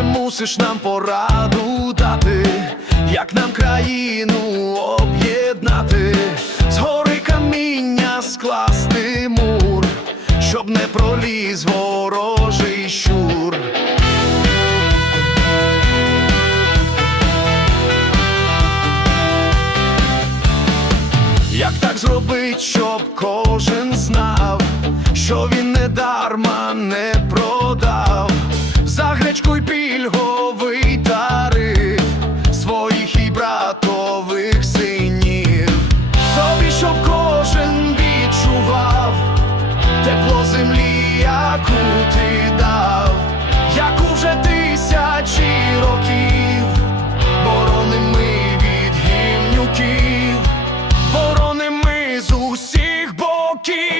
ти мусиш нам пораду дати, як нам країну об'єднати, згори каміння скласти мур, щоб не проліз ворожий щур. Як так зробить, щоб кожен знав, що він не дарма. Гречкуй пільговий тариф своїх і братових синів, собі, щоб кожен відчував тепло землі, яку ти дав, яку вже тисячі років, бороним ми від гімнюків, бороним ми з усіх боків.